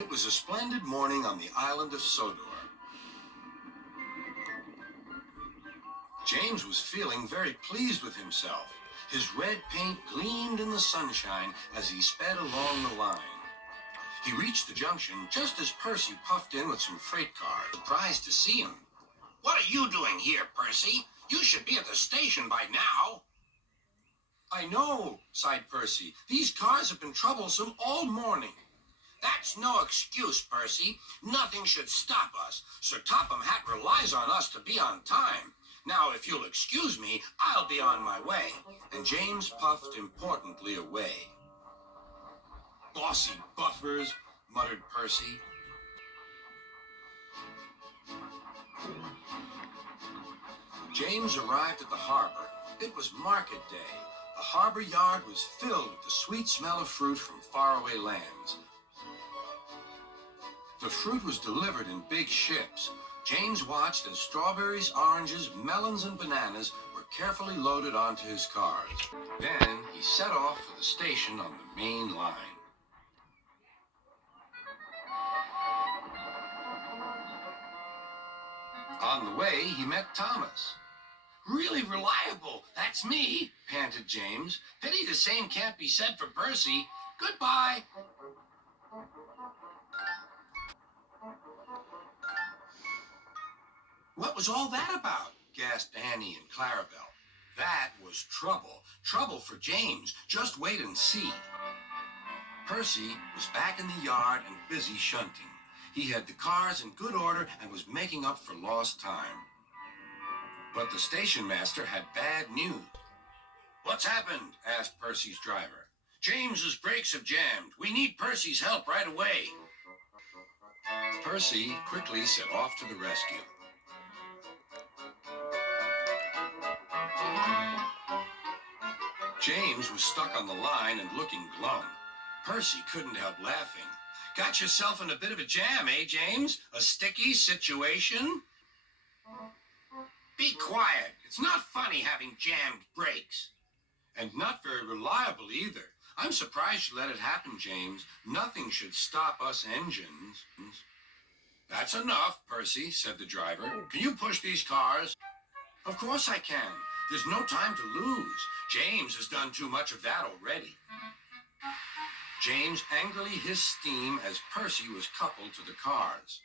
It was a splendid morning on the island of Sodor. James was feeling very pleased with himself. His red paint gleamed in the sunshine as he sped along the line. He reached the junction just as Percy puffed in with some freight cars. Surprised to see him. "What are you doing here, Percy? You should be at the station by now." "I know," sighed Percy. "These cars have been troublesome all morning." "That's no excuse, Percy. Nothing should stop us. Sir Topham Hatt relies on us to be on time. Now, if you'll excuse me, I'll be on my way." And James puffed importantly away. "Bossy buffers," muttered Percy. James arrived at the harbor. It was market day. The harbor yard was filled with the sweet smell of fruit from faraway lands. The fruit was delivered in big ships. James watched as strawberries, oranges, melons, and bananas were carefully loaded onto his cars. Then he set off for the station on the main line. On the way, he met Thomas. "Really reliable, that's me," panted James. "Pity the same can't be said for Percy. Goodbye." "What was all that about?" gasped Annie and Clarabelle. "That was trouble. Trouble for James. Just wait and see." Percy was back in the yard and busy shunting. He had the cars in good order and was making up for lost time. But the station master had bad news. "What's happened?" asked Percy's driver. "James's brakes have jammed. We need Percy's help right away." Percy quickly set off to the rescue. James was stuck on the line and looking glum. Percy couldn't help laughing. "Got yourself in a bit of a jam, eh, James? A sticky situation?" "Be quiet. It's not funny having jammed brakes." "And not very reliable either. I'm surprised you let it happen, James. Nothing should stop us engines." "That's enough, Percy," said the driver. "Can you push these cars?" "Of course I can. There's no time to lose. James has done too much of that already." James angrily hissed steam as Percy was coupled to the cars.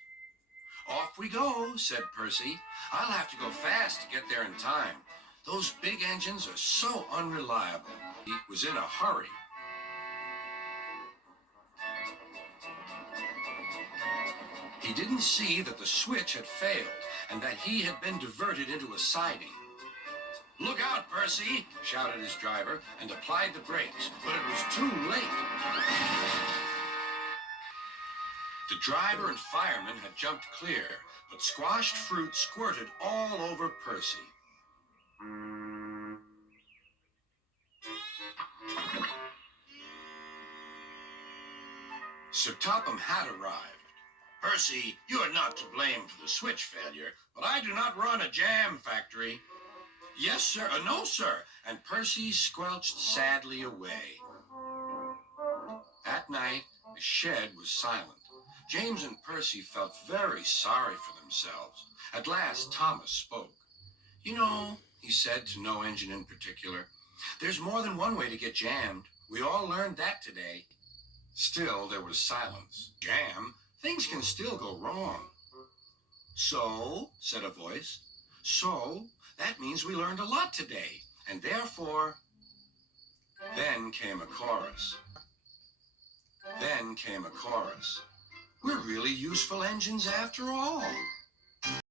"Off we go," said Percy. "I'll have to go fast to get there in time. Those big engines are so unreliable." He was in a hurry. He didn't see that the switch had failed and that he had been diverted into a siding. "Look out, Percy!" shouted his driver and applied the brakes, but it was too late. The driver and fireman had jumped clear, but squashed fruit squirted all over Percy. Sir Topham Hatt arrived. "Percy, you are not to blame for the switch failure, but I do not run a jam factory." "Yes, sir. No, sir." And Percy squelched sadly away. That night, the shed was silent. James and Percy felt very sorry for themselves. At last, Thomas spoke. "You know," he said to no engine in particular, "there's more than one way to get jammed. We all learned that today." Still, there was silence. "Jam? Things can still go wrong." "So," said a voice, "so that means we learned a lot today, and therefore..." Then came a chorus. Then came a chorus. "We're really useful engines after all."